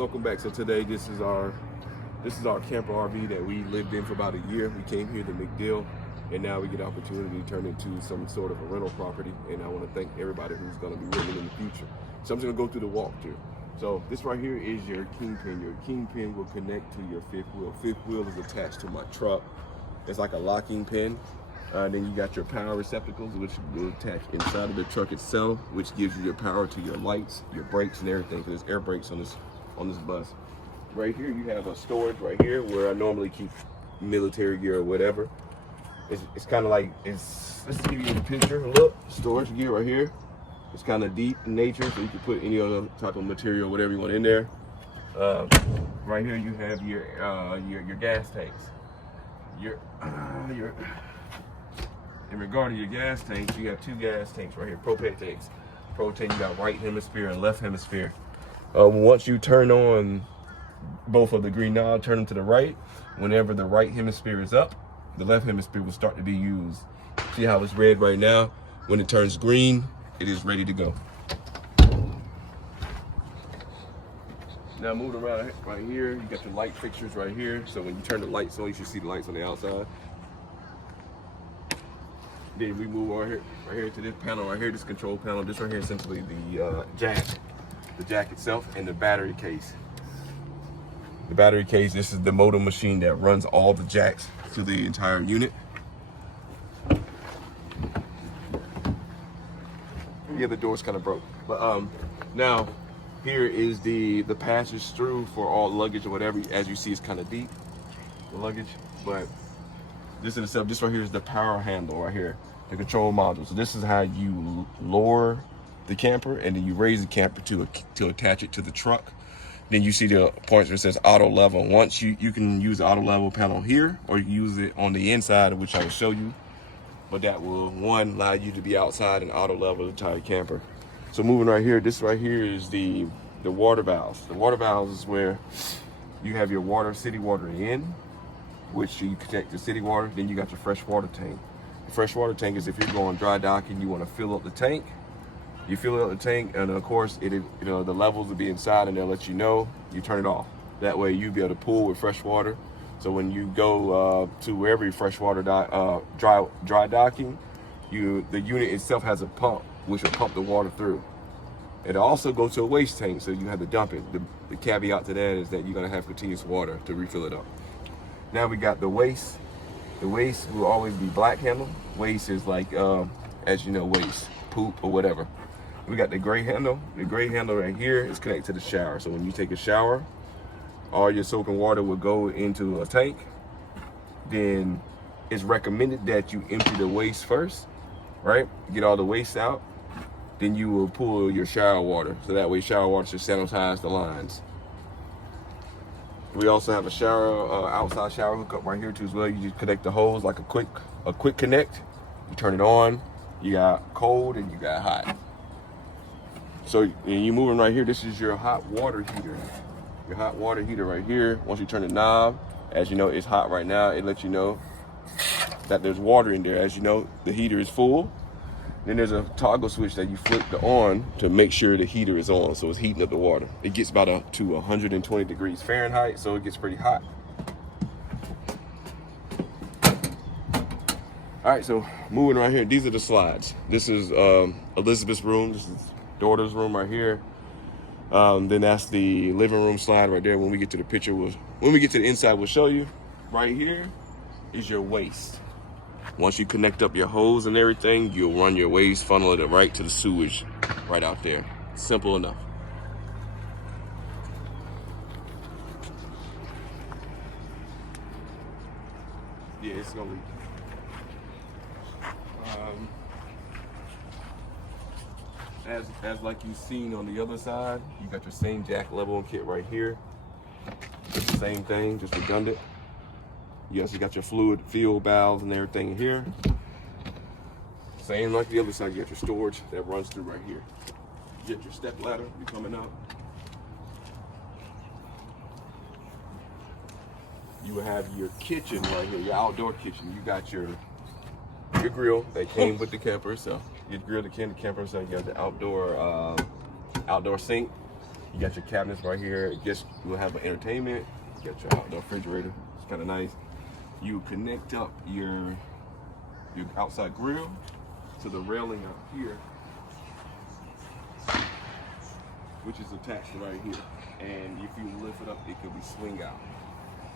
welcome back. So today this is our camper RV that we lived in for about a year. We came here to McDill, and now we get the opportunity to turn it into some sort of a rental property. And I want to thank everybody who's going to be living in the future. So I'm just going to go through the walkthrough. So this right here is your kingpin. Your kingpin will connect to your fifth wheel. Fifth wheel is attached to my truck. It's like a locking pin. Then you got your power receptacles, which will attach inside of the truck itself, which gives you your power to your lights, your brakes, and everything. Because there's air brakes on this bus. Right here, you have a storage right here where I normally keep military gear or whatever. It's kind of like let's give you a picture. Look, storage gear right here. It's kind of deep in nature, so you can put any other type of material, whatever you want in there. Right here, you have your gas tanks. In regard to your gas tanks, you have two gas tanks right here, propane tanks. Propane, you got right hemisphere and left hemisphere. Once you turn on both of the green knobs, turn them to the right. Whenever the right hemisphere is up, the left hemisphere will start to be used. See how it's red right now? When it turns green, it is ready to go. Now moving around right here, you got your light fixtures right here. So when you turn the lights on, you should see the lights on the outside. Then we move right here to this panel right here, this control panel. This right here is essentially the jack itself, and the battery case. The battery case, this is the motor machine that runs all the jacks to the entire unit. Yeah, the door's kind of broke. But now here is the passage through for all luggage or whatever. As you see, it's kind of deep, the luggage. But this in itself, this right here is the power handle right here, the control module. So this is how you lower the camper, and then you raise the camper to attach it to the truck. Then you see the points where it says auto level. Once you can use the auto level panel here, or you can use it on the inside, which I will show you. But that will, one, allow you to be outside and auto level the entire camper. So moving right here, this right here is the water valves. The water valves is where you have your city water in, which you connect to city water. Then you got your fresh water tank. The fresh water tank is if you're going dry docking, you want to fill up the tank. You fill up the tank, and of course, the levels will be inside, and they'll let you know. You turn it off. That way, you'll be able to pool with fresh water. So when you go to wherever your freshwater dry docking, the unit itself has a pump which will pump the water through. It'll also go to a waste tank, so you have to dump it. The caveat to that is that you're gonna have continuous water to refill it up. Now we got the waste. The waste will always be black handle. Waste is like, as you know, waste, poop or whatever. We got the gray handle. The gray handle right here is connected to the shower. So when you take a shower, all your soaking water will go into a tank. Then it's recommended that you empty the waste first, right? Get all the waste out. Then you will pull your shower water. So that way shower water should sanitize the lines. We also have a shower, outside shower hookup right here too as well. You just connect the hose like a quick connect. You turn it on. You got cold and you got hot. So you moving right here, this is your hot water heater. Your hot water heater right here. Once you turn the knob, as you know, it's hot right now. It lets you know that there's water in there. As you know, the heater is full. Then there's a toggle switch that you flip on to make sure the heater is on, so it's heating up the water. It gets about to 120 degrees Fahrenheit, so it gets pretty hot. All right, so moving right here, these are the slides. This is Elizabeth's room. This is daughter's room right here. Then that's the living room slide right there. When we get to the picture, when we get to the inside, we'll show you. Right here is your waste. Once you connect up your hose and everything, you'll run your waste, funnel it right to the sewage right out there. Simple enough. Yeah, it's gonna leak. As like you've seen on the other side, you got your same jack leveling kit right here. It's the same thing, just redundant. You also got your fluid fuel valves and everything here. Same like the other side, you got your storage that runs through right here. You get your step ladder, you coming up. You have your kitchen right here, your outdoor kitchen. You got your grill that came with the camper, so your grill that came with the camper, so you got the outdoor sink. You got your cabinets right here. Just you'll have an entertainment. You got your outdoor refrigerator. It's kind of nice. You connect up your outside grill to the railing up here, which is attached right here. And if you lift it up, it could be swing out.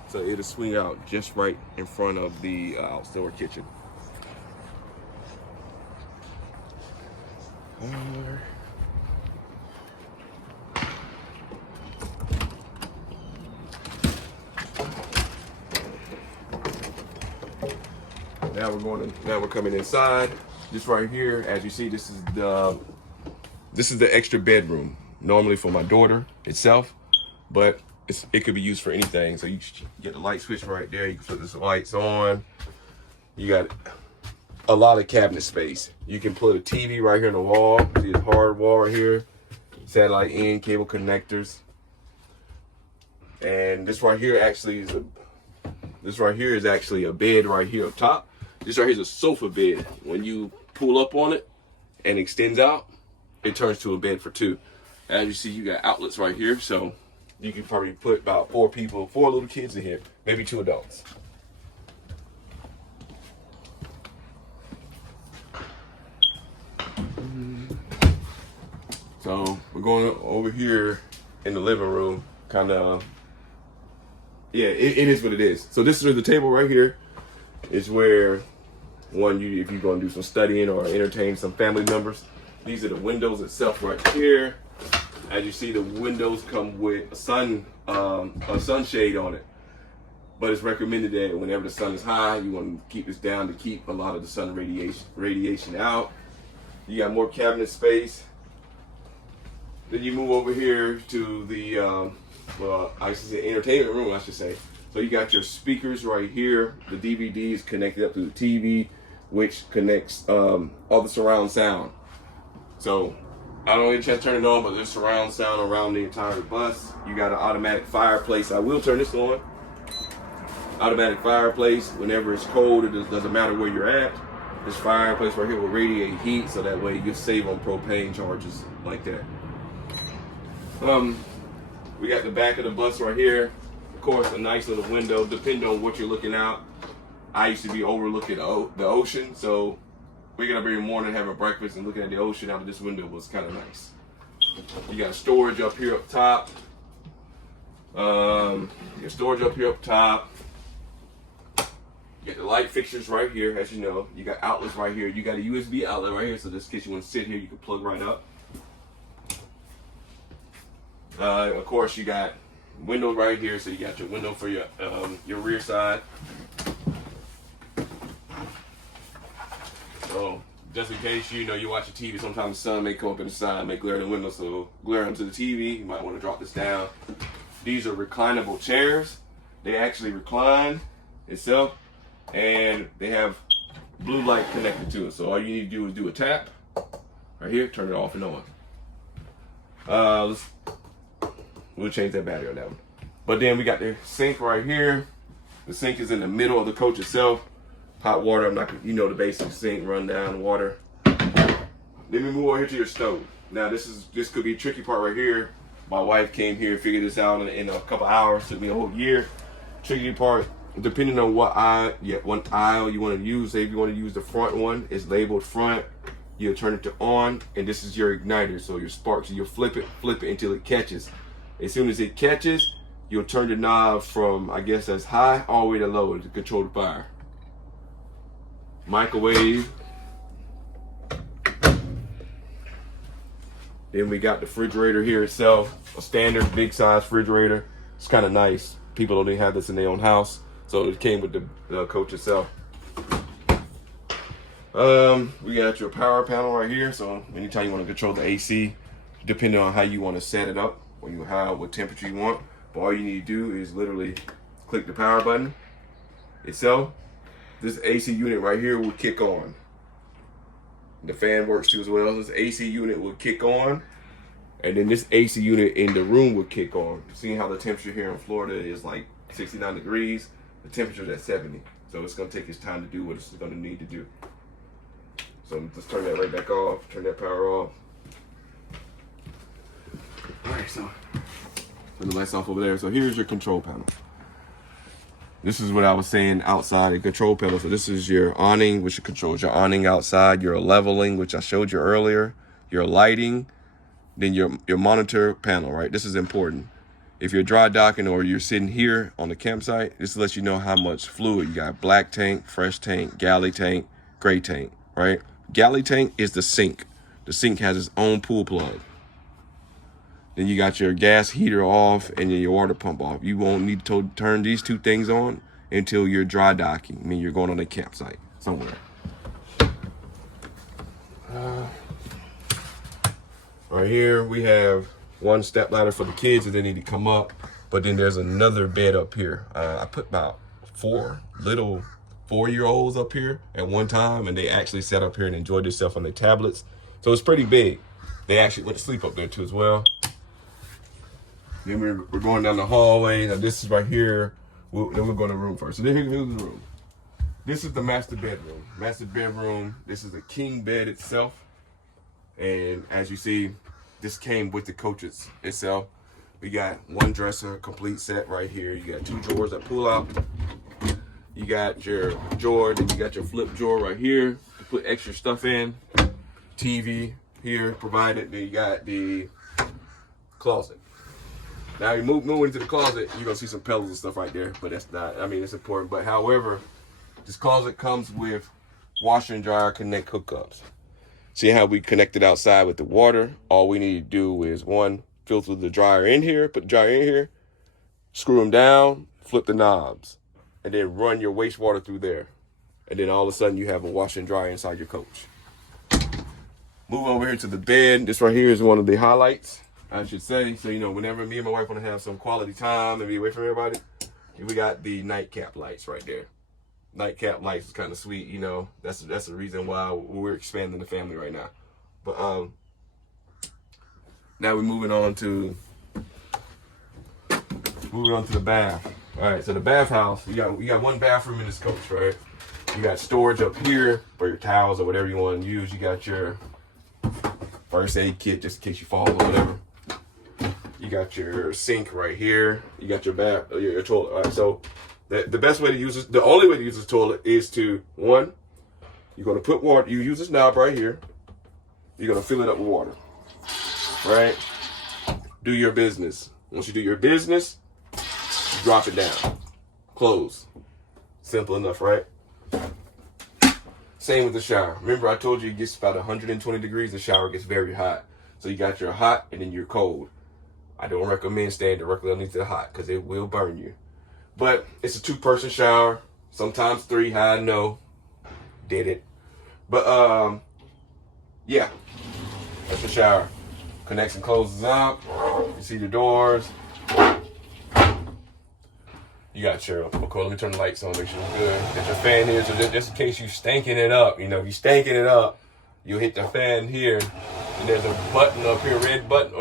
So it'll swing out just right in front of the outdoor kitchen. Now we're coming inside. This right here, as you see, this is the extra bedroom, normally for my daughter itself, but it could be used for anything. So you get the light switch right there. You can put this lights on. You got a lot of cabinet space. You can put a TV right here on the wall. See this hard wall right here. Satellite in, cable connectors. And this right here actually is actually a bed right here up top. This right here is a sofa bed. When you pull up on it and extends out, it turns to a bed for two. As you see, you got outlets right here, so you can probably put about 4 little kids in here, maybe 2 adults. So we're going over here in the living room, kind of. Yeah, it is what it is. So this is the table right here. Is where if you're going to do some studying or entertain some family members. These are the windows itself right here. As you see, the windows come with a sunshade on it. But it's recommended that whenever the sun is high, you want to keep this down to keep a lot of the sun radiation out. You got more cabinet space. Then you move over here to the entertainment room, I should say. So you got your speakers right here. The DVD is connected up to the TV, which connects all the surround sound. So I don't get a chance to turn it on, but there's surround sound around the entire bus. You got an automatic fireplace. I will turn this on. Automatic fireplace. Whenever it's cold, it doesn't matter where you're at. This fireplace right here will radiate heat, so that way you save on propane charges like that. We got the back of the bus right here. Of course, a nice little window, depending on what you're looking out. I used to be overlooking the ocean, so waking up every morning, having breakfast, and looking at the ocean out of this window was kind of nice. You got storage up here up top. You got storage up here up top. You got the light fixtures right here, as you know. You got outlets right here. You got a USB outlet right here, so just in case you want to sit here, you can plug right up. Of course, you got windows right here, so you got your window for your rear side. So just in case you watch a TV, sometimes the sun may come up in the side, may glare in the window, so glare onto the TV. You might want to drop this down. These are reclinable chairs. They actually recline itself, and they have blue light connected to it. So all you need to do is do a tap right here, turn it off and on. We'll change that battery on that one. But then we got the sink right here. The sink is in the middle of the coach itself. Hot water, I'm not gonna, the basic sink, run down water. Then we move over here to your stove. Now this could be a tricky part right here. My wife came here and figured this out in a couple hours. Took me a whole year. Tricky part, depending on what aisle you want to use. Say if you want to use the front one, it's labeled front. You'll turn it to on, and this is your igniter. So your sparks, you'll flip it until it catches. As soon as it catches, you'll turn the knob from, I guess that's high, all the way to low to control the fire. Microwave. Then we got the refrigerator here itself, a standard big size refrigerator. It's kind of nice. People don't even have this in their own house, so it came with the coach itself. We got your power panel right here, so anytime you want to control the AC, depending on how you want to set it up, or what temperature you want. But all you need to do is literally click the power button itself. This AC unit right here will kick on. The fan works too as well. This AC unit will kick on, and then this AC unit in the room will kick on. Seeing how the temperature here in Florida is like 69 degrees, the temperature is at 70. So it's gonna take its time to do what it's gonna need to do. So let's turn that right back off, turn that power off. All right, so turn the lights off over there. So here's your control panel. This is what I was saying outside, the control panel. So this is your awning, which controls your awning outside, your leveling, which I showed you earlier, your lighting, then your monitor panel, right? This is important. If you're dry docking or you're sitting here on the campsite, this lets you know how much fluid you got. Black tank, fresh tank, galley tank, gray tank, right? Galley tank is the sink. The sink has its own pool plug. Then you got your gas heater off and then your water pump off. You won't need to turn these two things on until you're dry docking. I mean, you're going on a campsite somewhere. Right here, we have one step ladder for the kids if they need to come up. But then there's another bed up here. I put about 4 little 4-year-olds up here at one time, and they actually sat up here and enjoyed themselves on their tablets. So it's pretty big. They actually went to sleep up there too as well. Then we're going down the hallway. Now this is right here. Then we'll go to the room first. So here's the room. This is the master bedroom. Master bedroom. This is a king bed itself. And as you see, this came with the coach itself. We got one dresser, complete set right here. You got 2 drawers that pull out. You got your drawer, then you got your flip drawer right here to put extra stuff in. TV here provided. Then you got the closet. Now you move into the closet, you're gonna see some pillows and stuff right there, but that's not, I mean, it's important. But however, this closet comes with washer and dryer connect hookups. See how we connected outside with the water? All we need to do is one, filter the dryer in here, put the dryer in here, screw them down, flip the knobs, and then run your wastewater through there. And then all of a sudden you have a washer and dryer inside your coach. Move over here to the bed. This right here is one of the highlights, I should say. So, you know, whenever me and my wife want to have some quality time and be away from everybody, we got the nightcap lights right there. Nightcap lights is kind of sweet, you know. That's the reason why we're expanding the family right now. But now we're moving on to the bath. All right, so the bathhouse, we got one bathroom in this coach, right? You got storage up here for your towels or whatever you want to use. You got your first aid kit just in case you fall or whatever. You got your sink right here. You got your your toilet. All right, so the best way to use this, the only way to use this toilet is to, one, you're gonna put water. You use this knob right here. You're gonna fill it up with water. Right? Do your business. Once you do your business, drop it down. Close. Simple enough, right? Same with the shower. Remember I told you it gets about 120 degrees. The shower gets very hot. So you got your hot and then your cold. I don't recommend staying directly underneath the hot because it will burn you. But it's a 2-person shower. Sometimes 3, I know. Did it. But yeah. That's the shower. Connects and closes up. You see the doors. You got your, okay, let me turn the lights on, make sure it's good. Get your fan here, so just in case you stanking it up, you know, if you stanking it up, you hit the fan here, and there's a button up here, red button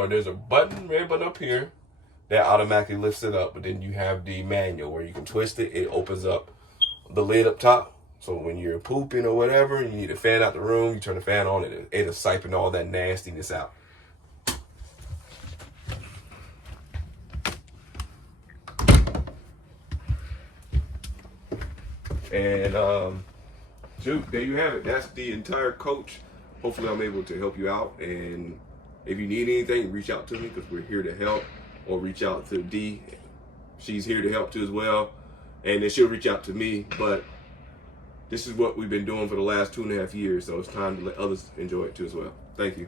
up here, that automatically lifts it up. But then you have the manual where you can twist it, it opens up the lid up top. So when you're pooping or whatever, you need a fan out the room, you turn the fan on, and it'll siphon all that nastiness out. And shoot, there you have it. That's the entire coach. Hopefully I'm able to help you out. And if you need anything, reach out to me because we're here to help. Or reach out to Dee. She's here to help too as well. And then she'll reach out to me. But this is what we've been doing for the last 2.5 years. So it's time to let others enjoy it too as well. Thank you.